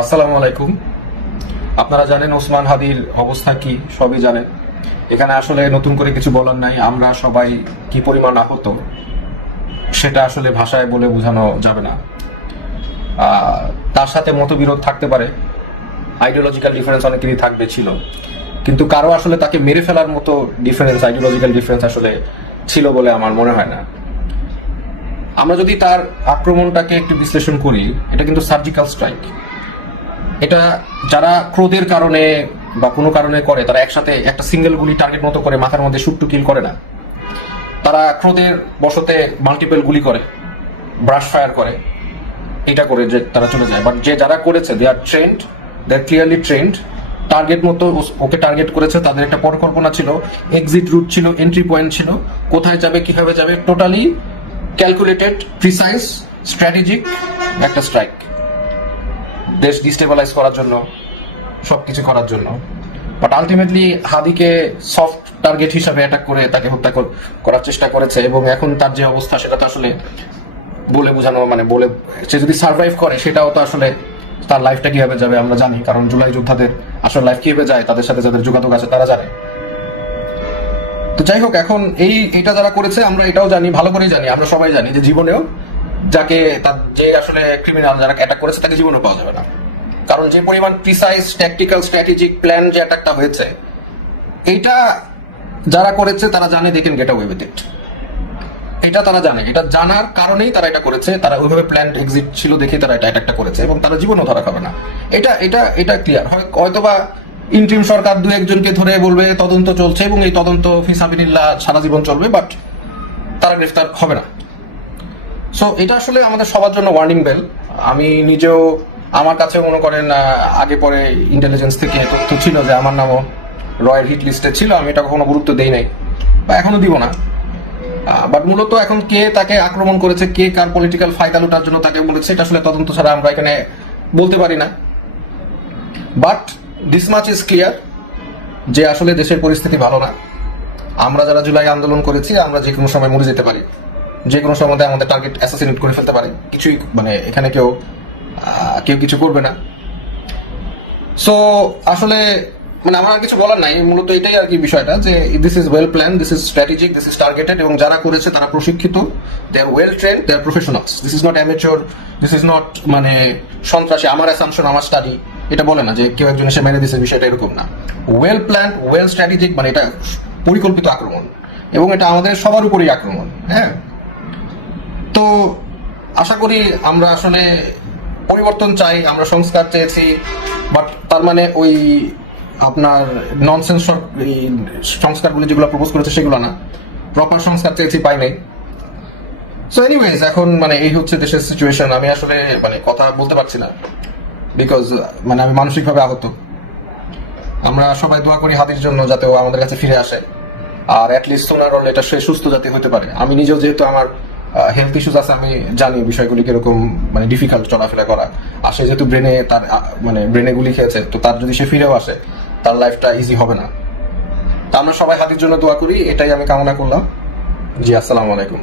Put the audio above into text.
আসসালামু আলাইকুম। আপনারা জানেন ওসমান হাদির অবস্থা কি, সবই জানেন। এখানে আসলে নতুন করে কিছু বলার নাই। আমরা সবাই কি পরিমাণ আহত সেটা আসলে ভাষায় বলে বোঝানো যাবে না। তার সাথে মতবিরোধ থাকতে পারে, আইডিওলজিক্যাল ডিফারেন্স অনেকেরই থাকবে, ছিল, কিন্তু কারো আসলে তাকে মেরে ফেলার মতো ডিফারেন্স, আইডিওলজিক্যাল ডিফারেন্স আসলে ছিল বলে আমার মনে হয় না। আমরা যদি তার আক্রমণটাকে একটু বিশ্লেষণ করি, এটা কিন্তু সার্জিক্যাল স্ট্রাইক। এটা যারা ক্রোধের কারণে বা কোনো কারণে করে, তারা একসাথে একটা সিঙ্গেল গুলি টার্গেট মতো করে মাথার মধ্যে শুট টু কিল করে না। তারা ক্রোধের বশতে মাল্টিপল গুলি করে, ব্রাশ ফায়ার করে, এটা করে যে তারা চলে যায়। বাট যে যারা করেছে, they are trained, they are clearly trained. Target মতো ওকে টার্গেট করেছে, তাদের একটা পরিকল্পনা ছিল, এক্সিট রুট ছিল, এন্ট্রি পয়েন্ট ছিল, কোথায় যাবে, কিভাবে যাবে, টোটালি ক্যালকুলেটেড, প্রিসাইজ, স্ট্র্যাটেজিক একটা স্ট্রাইক, দেশ ডিস্টেবিলাইজ করার জন্য, সবকিছু করার জন্য। বাট আলটিমেটলি হাদিকে সফট টার্গেট হিসাবে অ্যাটাক করে তাকে হত্যা করার চেষ্টা করেছে। এবং এখন তার যে অবস্থা, সেটা তো আসলে বলে বোঝানো, মানে বলে, সে যদি সার্ভাইভ করে সেটাও তো আসলে, তার লাইফটা কিভাবে যাবে আমরা জানি, কারণ জুলাই যোদ্ধাদের আসলে লাইফ কিভাবে যায় তাদের সাথে যাদের যোগাযোগ আছে তারা জানে। তো যাই হোক, এখন এইটা যারা করেছে, আমরা এটাও জানি, ভালো করেই জানি, আমরা সবাই জানি যে জীবনেও যাকে তার যে আসলে ক্রিমিনাল যারা অ্যাটাক করেছে তাকে জীবনে পাওয়া যাবে না। কারণ যে পরিমাণ প্রিসাইজ, ট্যাকটিক্যাল, স্ট্র্যাটেজিক প্ল্যান যে অ্যাটাকটা হয়েছে, এইটা যারা করেছে তারা জানে they can get away with it. এটা তারা জানে, এটা জানার কারণেই তারা এটা করেছে। তারা ওইভাবে প্ল্যান এক্সিট ছিল দেখে তারা এটা অ্যাটাকটা করেছে, এবং তারা জীবনও ধরা খাবে না। এটা এটা এটা ক্লিয়ার। হয়তোবা ইন্ট্রিম সরকার দু একজনকে ধরে বলবে তদন্ত চলছে, এবং এই তদন্ত ফিসাবিলিল্লাহ সারা জীবন চলবে, বাট তারা গ্রেফতার হবে না। সো এটা আসলে আমাদের সবার জন্য ওয়ার্নিং বেল। আমি নিজেও, আমার কাছে মনে করেন আগে পরে ইন্টেলিজেন্স থেকে তথ্য ছিল যে আমার নামও রয়ের হিট লিস্টে ছিল, আমি এটা কখনো গুরুত্ব দেই নাই বা এখনো দিব না। বাট মূলত এখন কে তাকে আক্রমণ করেছে, কে কার পলিটিক্যাল ফায়দা লুটার জন্য তাকে বলেছে, এটা আসলে তদন্ত ছাড়া আমরা এখানে বলতে পারি না। But this much is clear যে আসলে দেশের পরিস্থিতি ভালো না। আমরা যারা জুলাই আন্দোলন করেছি, আমরা যে কোনো সময় মরে যেতে পারি, যে কোনো সময় আমাদের টার্গেট অ্যাসাসিনেট করে ফেলতে পারে, কিছুই মানে এখানে কেউ কিছু করবে না। সো আসলে মানে আমার আর কিছু বলার নাই, মূলত এটাই আর কি বিষয়টা, যে this is well plan, this is strategic, this is targeted, এবং যারা করেছে তারা প্রশিক্ষিত, they are well trained, they are professionals. This is not amateur, this is not মানে সন্ত্রাসী, আমার অ্যাসাম্পশন, আমার স্টাডি, এটা বলে না যে কেউ একজন এসে মেরে দিচ্ছে, বিষয়টা এরকম না। ওয়েল প্ল্যান, ওয়েল স্ট্র্যাটেজিক, মানে এটা পরিকল্পিত আক্রমণ, এবং এটা আমাদের সবার উপরেই আক্রমণ। হ্যাঁ, তো আশা করি আমরা আসলে পরিবর্তন চাই, আমরা সংস্কার চেয়েছি, বাট তার মানে ওই আপনার ননসেন্স সংস্কারগুলি যেগুলো প্রপোজ করেছে সেগুলো না, প্রপার সংস্কার চেয়েছি, পাই নাই। সো এনিওয়েজ, এখন মানে এই হচ্ছে দেশের সিচুয়েশন। আমি আসলে মানে কথা বলতে পারছি না, বিকজ মানে আমি মানসিকভাবে আহত। আমরা সবাই দোয়া করি হাদির জন্য, যাতে ও আমাদের কাছে ফিরে আসে, আর অ্যাটলিস্ট সোনার রোল এটা সে সুস্থ যাতে হতে পারে। আমি নিজেও যেহেতু আমার হেলথ ইস্যুস আছে, আমি জানি বিষয়গুলি কিরকম মানে ডিফিকাল্ট চলাফেরা করা। আর সে যেহেতু ব্রেনে তার মানে ব্রেনে গুলি খেয়েছে, তো তার যদি সে ফিরেও আসে, তার লাইফটা ইজি হবে না। তা আমরা সবাই হাদির জন্য দোয়া করি, এটাই আমি কামনা করলাম। জি, আসসালামু আলাইকুম।